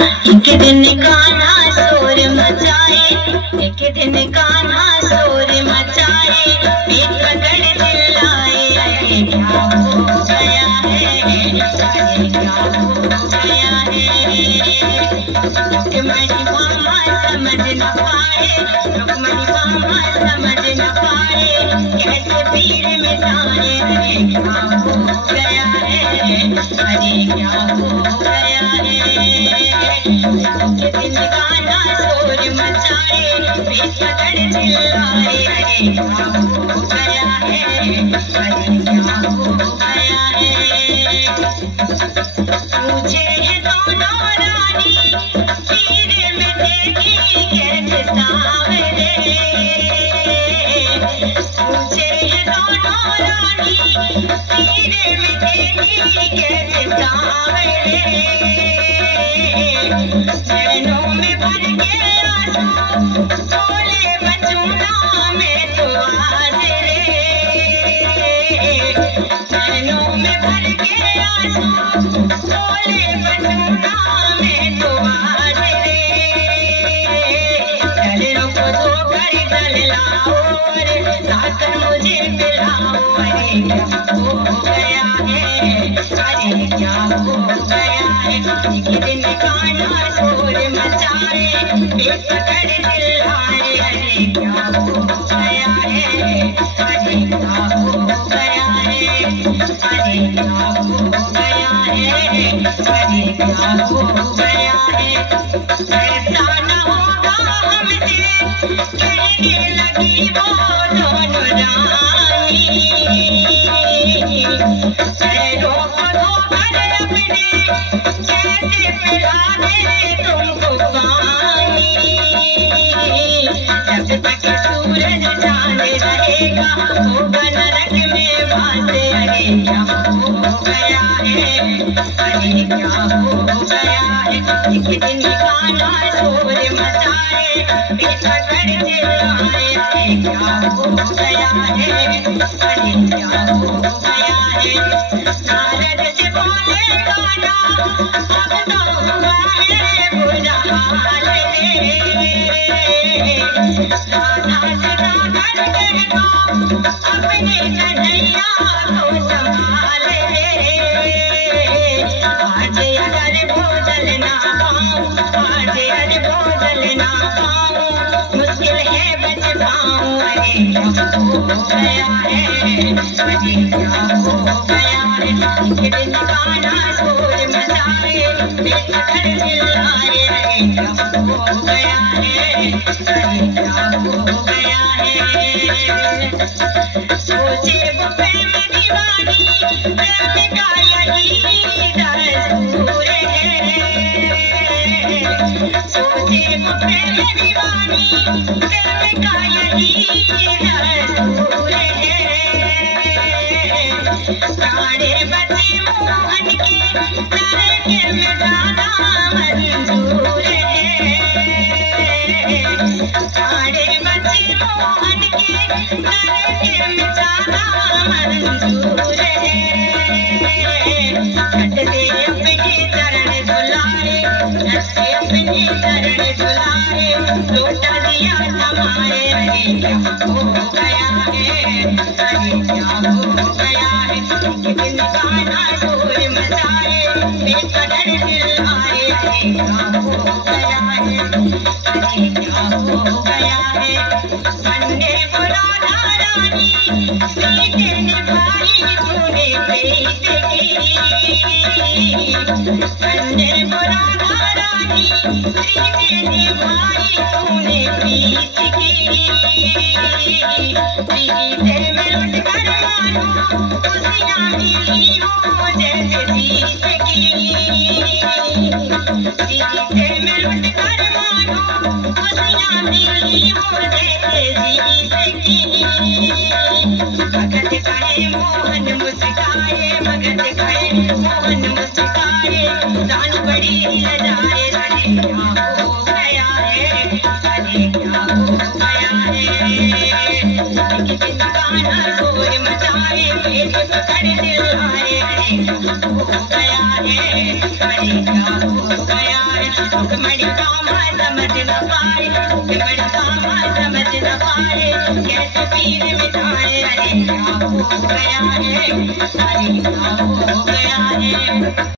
एक दिन कान्हा शोर मचाए, एक दिन कान्हा शोर मचाए, पेट पकड़ चिल्लाए, अरे क्या हो गया है, अरे क्या हो गया है। रुक्मणी मामा समझ न पाए, रुक्मणी मामा समझ न पाए, कैसे पीर मिटाए, अरे क्या हो गया है, अरे क्या हो गया है। एक दिन कान्हा शोर मचाए, पेट पकड़ चिल्लाए, अरे क्या हो गया है, अरे क्या हो गया है। पूछे है दोनों रानी, पीर मिटेगी कैसे सांवरे। पूछे है दोनों रानी, पीर मिटेगी कैसे सांवरे। नैनों में भर के आंसू, बोले बचूना में तो आज रे। नैनों में भर के आंसू, बोले बचूना में तो आज रे। चरणों को धोकर गल लाओ, लाकर मुझे पिलाओ, अरे क्या हो गया है, अरे क्या हो गया है। एक दिन कान्हा शोर मचाए, पेट पकड़ चिल्लाए, अरे क्या हो गया है, अरे क्या हो गया है, अरे क्या हो गया है, अरे क्या हो गया है। ऐसा न होगा हमसे, कहने लगी वो दोनों रानी। पैरों को धोकर अपने, कैसे पिला दे तुमको पानी। जब तक सूरज चांद रहेगा, होगा नरक में वास, अरे क्या हो गया है, अरे क्या हो गया है। एक दिन कान्हा शोर मचाए, पेट पकड़ चिल्लाए, अरे क्या हो गया है, अरे क्या हो गया है। नारद से बोले कान्हा, अब तो हुआ है बुरा हाल रे। राधा से जाकर कह दो, अपने कन्हैया को संभाल रे। आज अगर भोजन ना पाऊं, आज अगर भोजन ना पाऊं, मुश्किल है बच पाऊं, अरे क्या हो गया है, अरे क्या हो गया है। एक दिन कान्हा शोर मचाए, पेट पकड़ चिल्लाए, अरे क्या हो गया है, अरे क्या हो गया है। सोचे वो प्रेम दीवानी, प्रेम का यही दस्तूर है। सोचे वो प्रेम दीवानी, प्रेम का यही दस्तूर है। सारे बचे मोहन के, नरक में जाना मंजूर है। सारे बचे मोहन के, नरक में जाना मंजूर है। छठ से अपने चरण धुलाए, छठ से अपने चरण धुलाए, लोटा दिया समाए, अरे क्या हो गया है, अरे क्या हो गया है। एक दिन कान्हा शोर मचाए, पेट पकड़ चिल्लाए, अरे क्या हो गया है, अरे क्या हो गया है। वंदे वो राधा रानी, प्रीत निभाई तूने प्रीत की। वंदे वो राधा रानी, प्रीत निभाई तूने प्रीत की। प्रीत में लुट कर मानो, खुशियाँ मिली हो जैसे जीत की। प्रीत में लुट कर मानो, खुशियाँ मिली हो जैसे जीत की। भगत कहे मोहन मुस्काए, भगत कहे मोहन मुस्काए, जान बड़ी लजाए, अरे क्या हो गया है, अरे क्या हो गया है। एक दिन कान्हा शोर मचाए, पेट पकड़ चिल्लाए, अरे हो गया है, अरे क्या हो गया है, भुखमरी कामा समझ न पाए, भुखमरी कामा समझ न पाए, कैसे पीर मिटाए, अरे क्या हो गया है, अरे क्या हो गया है।